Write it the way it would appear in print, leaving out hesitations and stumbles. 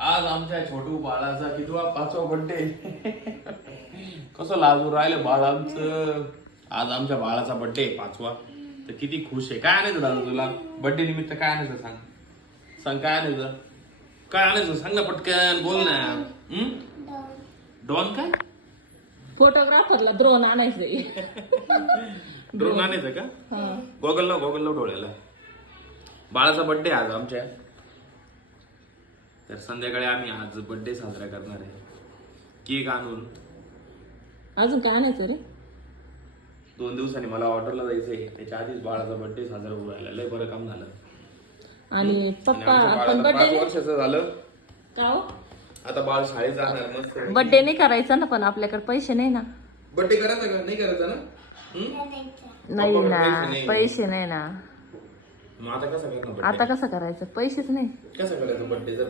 आज आमच्या छोटू बाळाचा कितवा 5वा बर्थडे. कसं लाजून राहिलं बाळ आमचं. आज आमच्या बाळाचा बर्थडे 5वा. तर किती खुश आहे. काय आणायचं दादा तुला बर्थडे निमित्त? काय आणायचं सांग. सांग काय आणायचं. काय आणायचं सांग ना पटकन बोल ना. डॉन काय? फोटोग्राफरला ड्रोन आणायचंय. ड्रोन आणायचं का? गॉगल लाव डोळ्याला. बाळाचा बर्थडे आज आमच्या. तर संध्याकाळी आम्ही आज बर्थडे साजरा करणार आहे. केक आणून. अजून काय आणायचं रे? 2 दिवसांनी मला ऑर्डरला जायचंय. त्याच्या आधीच बाळाचा बर्थडे साजरा होऊ राहिला. लय बरं काम झालं. आणि पप्पा आपण 5 बर्थडे वर्षाचं झालं. का हो? आता बाळ शाळेत जाणार मस्त. बर्थडे नाही करायचा ना, पण आपल्याकडे पैसे नाही ना. बर्थडे करायचा का? नाही करायचा ना? नाही पप्पाकडे ना, पैसे नाही. पैसे नाही ना. मग आता कसं करणार आता कसं करायचं? पैसेच नाही. कसं करायचं बर्थडे?